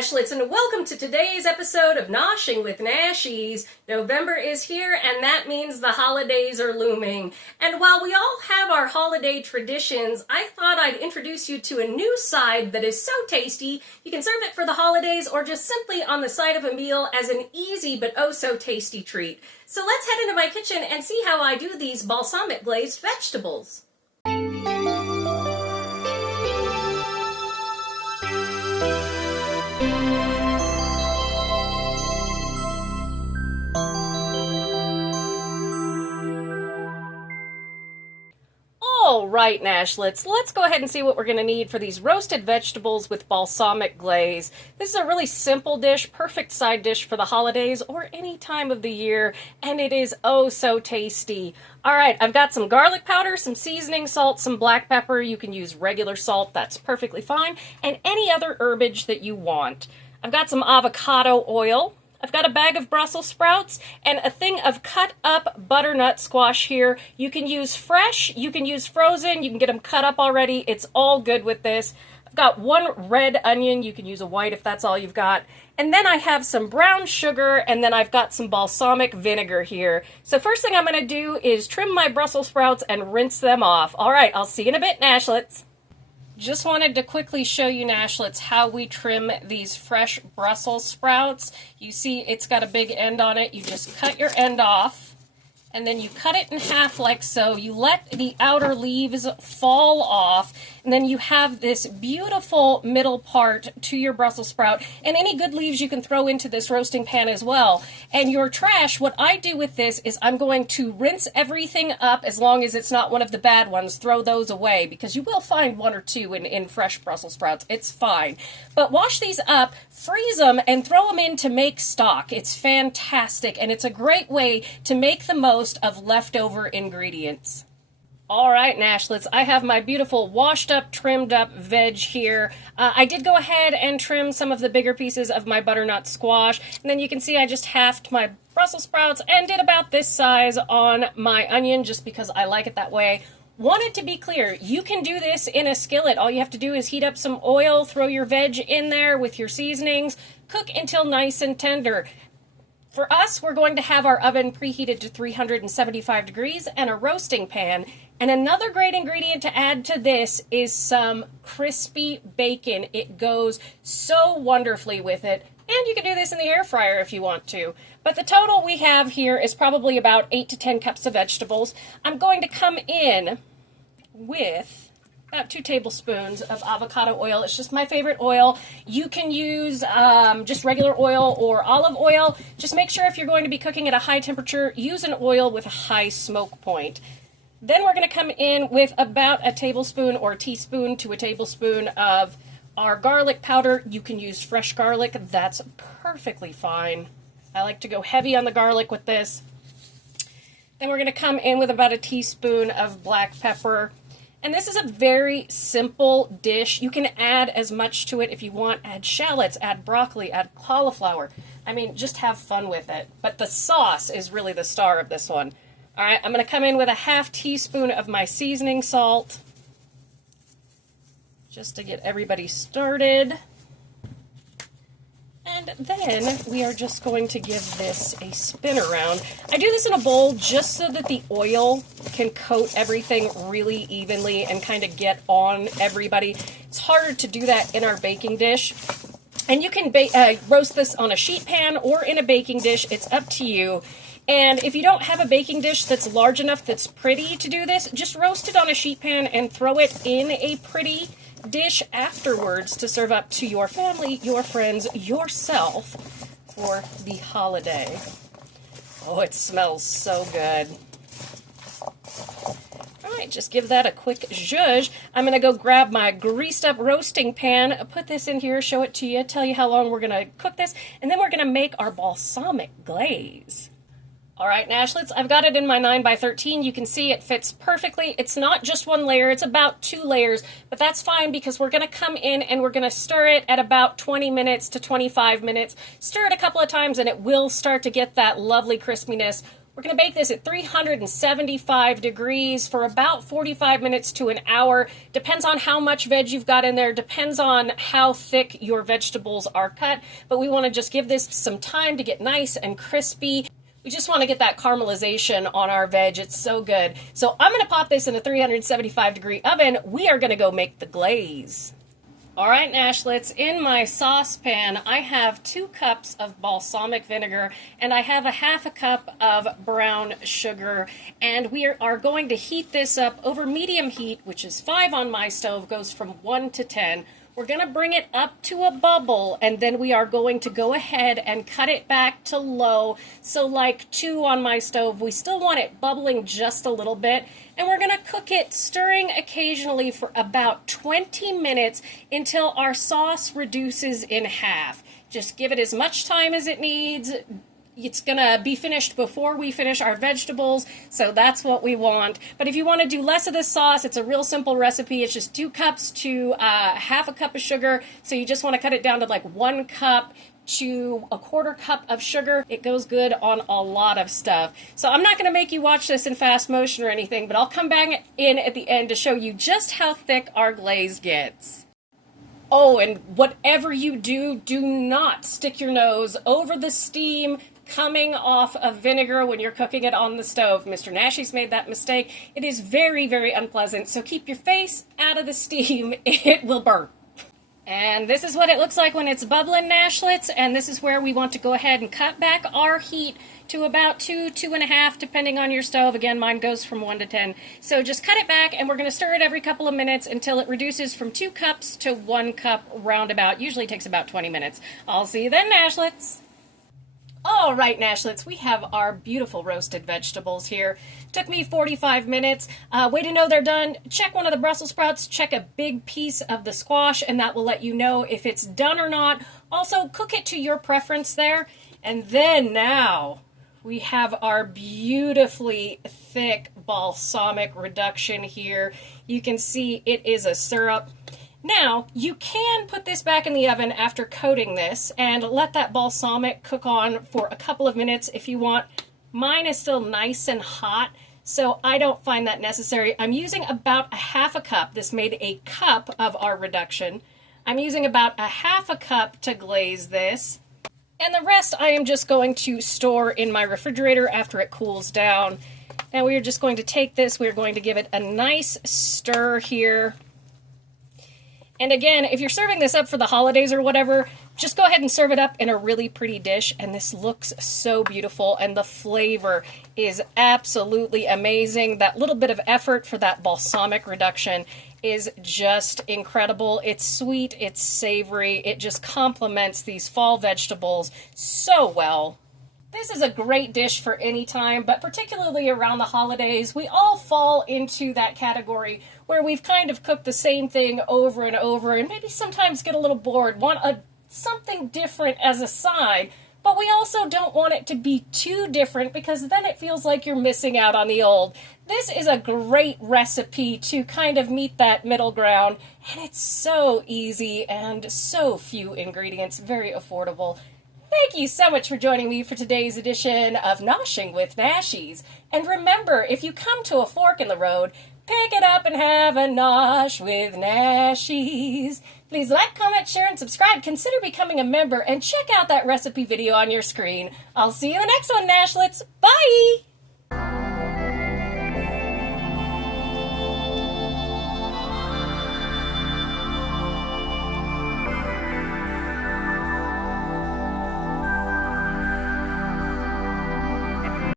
Nashlets, and welcome to today's episode of Noshing with Nashies. November is here, and that means the holidays are looming. And while we all have our holiday traditions, I thought I'd introduce you to a new side that is so tasty, you can serve it for the holidays or just simply on the side of a meal as an easy but oh so tasty treat. So let's head into my kitchen and see how I do these balsamic glazed vegetables. All right, Nashlets, let's go ahead and see what we're going to need for these roasted vegetables with balsamic glaze. This is a really simple dish, perfect side dish for the holidays or any time of the year, and it is oh so tasty. All right, I've got some garlic powder, some seasoning salt, some black pepper. You can use regular salt, that's perfectly fine, and any other herbage that you want. I've got some avocado oil. I've got a bag of Brussels sprouts and a thing of cut up butternut squash here. You can use fresh, you can use frozen, you can get them cut up already. It's all good with this. I've got one red onion. You can use a white if that's all you've got. And then I have some brown sugar, and then I've got some balsamic vinegar here. So first thing I'm going to do is trim my Brussels sprouts and rinse them off. All right, I'll see you in a bit, Nashlets. Just wanted to quickly show you, Nashlets, how we trim these fresh Brussels sprouts. You see it's got a big end on it. You just cut your end off, and then you cut it in half like so. You let the outer leaves fall off, and then you have this beautiful middle part to your Brussels sprout, and any good leaves you can throw into this roasting pan as well. And your trash, what I do with this is I'm going to rinse everything up, as long as it's not one of the bad ones, throw those away, because you will find one or two in fresh Brussels sprouts. It's fine. But wash these up, freeze them, and throw them in to make stock. It's fantastic, and it's a great way to make the most of leftover ingredients. All right, Nashlets, I have my beautiful washed up, trimmed up veg here. I did go ahead and trim some of the bigger pieces of my butternut squash, and then you can see I just halved my Brussels sprouts and did about this size on my onion just because I like it that way. Wanted to be clear, you can do this in a skillet. All you have to do is heat up some oil, throw your veg in there with your seasonings, cook until nice and tender. For us, we're going to have our oven preheated to 375 degrees and a roasting pan. And another great ingredient to add to this is some crispy bacon. It goes so wonderfully with it. And you can do this in the air fryer if you want to. But the total we have here is probably about 8 to 10 cups of vegetables. I'm going to come in with about 2 tablespoons of avocado oil. It's just my favorite oil. You can use just regular oil or olive oil. Just make sure if you're going to be cooking at a high temperature, use an oil with a high smoke point. Then we're going to come in with about a tablespoon or a teaspoon to a tablespoon of our garlic powder. You can use fresh garlic. That's perfectly fine. I like to go heavy on the garlic with this. Then we're going to come in with about a teaspoon of black pepper. And this is a very simple dish. You can add as much to it if you want. Add shallots, add broccoli, add cauliflower. I mean, just have fun with it. But the sauce is really the star of this one. All right, I'm going to come in with a half teaspoon of my seasoning salt, just to get everybody started. And then we are just going to give this a spin around. I do this in a bowl just so that the oil can coat everything really evenly and kind of get on everybody. It's harder to do that in our baking dish. And you can roast this on a sheet pan or in a baking dish. It's up to you. And if you don't have a baking dish that's large enough, that's pretty to do this, just roast it on a sheet pan and throw it in a pretty dish afterwards to serve up to your family, your friends, yourself for the holiday. Oh, it smells so good. All right, just give that a quick zhuzh. I'm going to go grab my greased up roasting pan, put this in here, show it to you, tell you how long we're going to cook this, and then we're going to make our balsamic glaze. All right, Nashlets, I've got it in my 9x13. You can see it fits perfectly. It's not just one layer, it's about 2 layers, but that's fine because we're gonna come in and we're gonna stir it at about 20 minutes to 25 minutes. Stir it a couple of times and it will start to get that lovely crispiness. We're going to bake this at 375 degrees for about 45 minutes to an hour. Depends on how much veg you've got in there, depends on how thick your vegetables are cut, but we want to just give this some time to get nice and crispy. We just want to get that caramelization on our veg. It's so good. So I'm going to pop this in a 375 degree oven. We are going to go make the glaze. All right, Nashlets, in my saucepan, I have 2 cups of balsamic vinegar, and I have a half a cup of brown sugar, and we are going to heat this up over medium heat, which is 5 on my stove, goes from 1 to 10. We're going to bring it up to a bubble, and then we are going to go ahead and cut it back to low. So like 2 on my stove, we still want it bubbling just a little bit. And we're going to cook it, stirring occasionally for about 20 minutes until our sauce reduces in half. Just give it as much time as it needs. It's going to be finished before we finish our vegetables, so that's what we want. But if you want to do less of this sauce, it's a real simple recipe. It's just 2 cups to half a cup of sugar, so you just want to cut it down to like 1 cup to a 1/4 cup of sugar. It goes good on a lot of stuff. So I'm not going to make you watch this in fast motion or anything, but I'll come back in at the end to show you just how thick our glaze gets. Oh, and whatever you do, do not stick your nose over the steam coming off of vinegar when you're cooking it on the stove. Mr. Nashies made that mistake. It is very, very unpleasant, so keep your face out of the steam. It will burn. And this is what it looks like when it's bubbling, Nashlets, and this is where we want to go ahead and cut back our heat to about 2, 2.5, depending on your stove. Again, mine goes from 1 to 10. So just cut it back, and we're going to stir it every couple of minutes until it reduces from 2 cups to 1 cup roundabout. Usually takes about 20 minutes. I'll see you then, Nashlets. All right, Nashlets, we have our beautiful roasted vegetables here. Took me 45 minutes. Way to know they're done. Check one of the Brussels sprouts, check a big piece of the squash, and that will let you know if it's done or not. Also, cook it to your preference there. And then now we have our beautifully thick balsamic reduction here. You can see it is a syrup. Now, you can put this back in the oven after coating this and let that balsamic cook on for a couple of minutes if you want. Mine is still nice and hot, so I don't find that necessary. I'm using about a half a cup. This made a cup of our reduction. I'm using about a half a cup to glaze this. And the rest I am just going to store in my refrigerator after it cools down. Now we are just going to take this, we're going to give it a nice stir here. And again, if you're serving this up for the holidays or whatever, just go ahead and serve it up in a really pretty dish. And this looks so beautiful, and the flavor is absolutely amazing. That little bit of effort for that balsamic reduction is just incredible. It's sweet, it's savory, it just complements these fall vegetables so well. This is a great dish for any time, but particularly around the holidays, we all fall into that category where we've kind of cooked the same thing over and over, and maybe sometimes get a little bored, want something different as a side, but we also don't want it to be too different because then it feels like you're missing out on the old. This is a great recipe to kind of meet that middle ground, and it's so easy and so few ingredients, very affordable. Thank you so much for joining me for today's edition of Noshing with Nashies. And remember, if you come to a fork in the road, pick it up and have a nosh with Nashies. Please like, comment, share, and subscribe. Consider becoming a member and check out that recipe video on your screen. I'll see you in the next one, Nashlets. Bye!